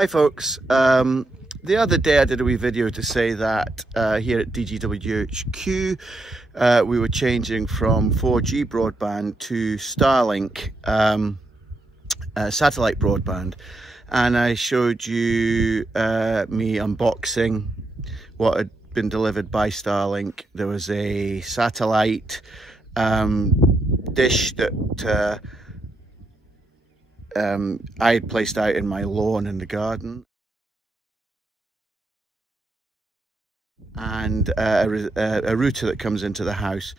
Hi folks, the other day I did a wee video to say that here at DGWGO we were changing from 4G broadband to Starlink satellite broadband, and I showed you me unboxing what had been delivered by Starlink. There was a satellite dish that I had placed out in my lawn in the garden, and a router that comes into the house.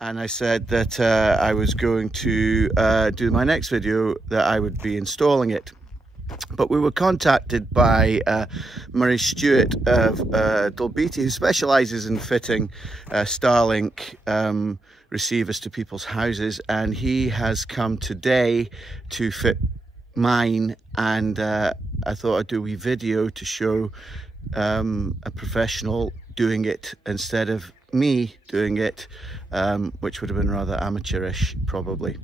And I said that I was going to do my next video that I would be installing it. But we were contacted by Stewart of Dalbeattie, who specialises in fitting Starlink receivers to people's houses, and he has come today to fit mine, and I thought I'd do a wee video to show a professional doing it instead of me doing it, which would have been rather amateurish probably.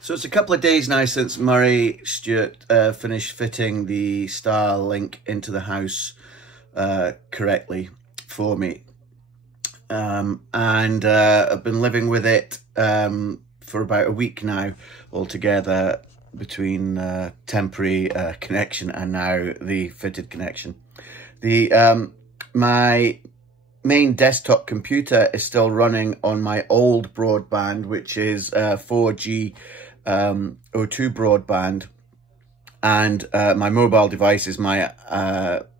So it's a couple of days now since Stewart finished fitting the Starlink into the house correctly for me. And I've been living with it for about a week now altogether, between temporary connection and now the fitted connection. My main desktop computer is still running on my old broadband, which is 4G O2 broadband, and my mobile devices, my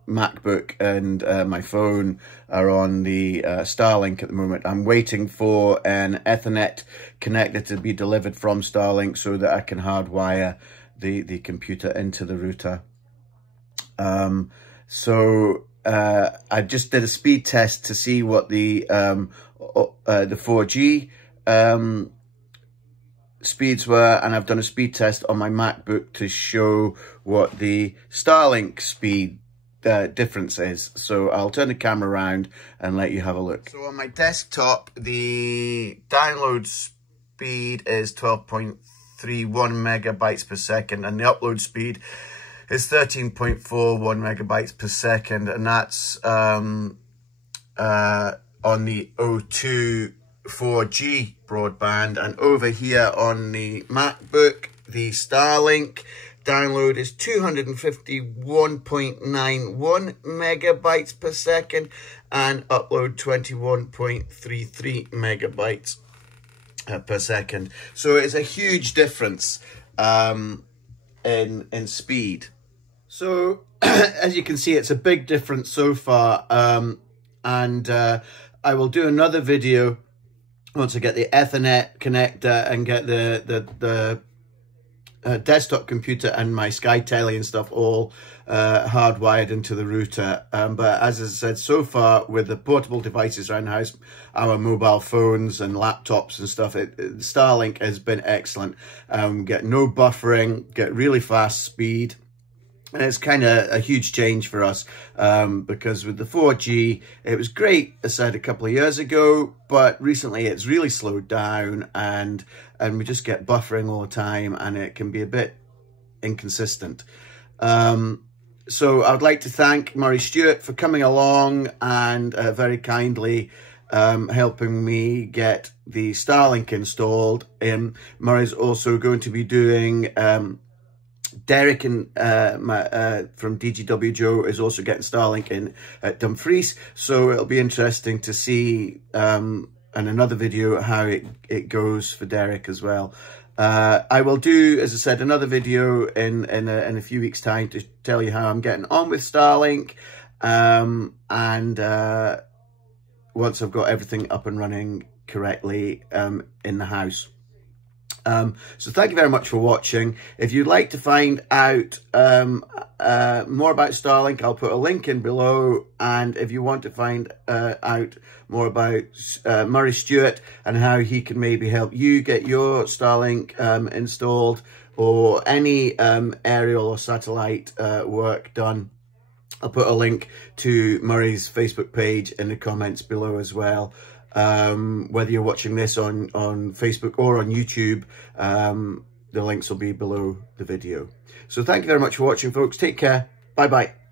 MacBook and my phone, are on the Starlink at the moment. I'm waiting for an Ethernet connector to be delivered from Starlink so that I can hardwire the computer into the router. I just did a speed test to see what the 4G speeds were, and I've done a speed test on my MacBook to show what the Starlink speed difference is. So I'll turn the camera around and let you have a look. So on my desktop, the download speed is 12.31 megabytes per second, and the upload speed is 13.41 megabytes per second, and that's on the O2 4G broadband. And over here on the MacBook, the Starlink download is 251.91 megabytes per second, and upload 21.33 megabytes per second. So it's a huge difference in speed. So as you can see, it's a big difference so far, and I will do another video once I get the Ethernet connector and get the desktop computer and my Sky Telly and stuff all hardwired into the router. But as I said, so far with the portable devices around the house, our mobile phones and laptops and stuff, Starlink has been excellent. Get no buffering, get really fast speed. And it's kind of a huge change for us, because with the 4G, it was great, I said, a couple of years ago, but recently it's really slowed down, and we just get buffering all the time, and it can be a bit inconsistent. So I'd like to thank Stewart for coming along and very kindly helping me get the Starlink installed. Murray's also going to be doing Derek from DGWGO is also getting Starlink in at Dumfries, so it'll be interesting to see in another video how it goes for Derek as well. I will do, as I said, another video in a few weeks' time to tell you how I'm getting on with Starlink, and once I've got everything up and running correctly in the house. So thank you very much for watching. If you'd like to find out more about Starlink, I'll put a link in below. And if you want to find out more about Murray Stewart and how he can maybe help you get your Starlink installed, or any aerial or satellite work done, I'll put a link to Murray's Facebook page in the comments below as well. Whether you're watching this on Facebook or on YouTube, the links will be below the video. So thank you very much for watching, folks. Take care. Bye-bye.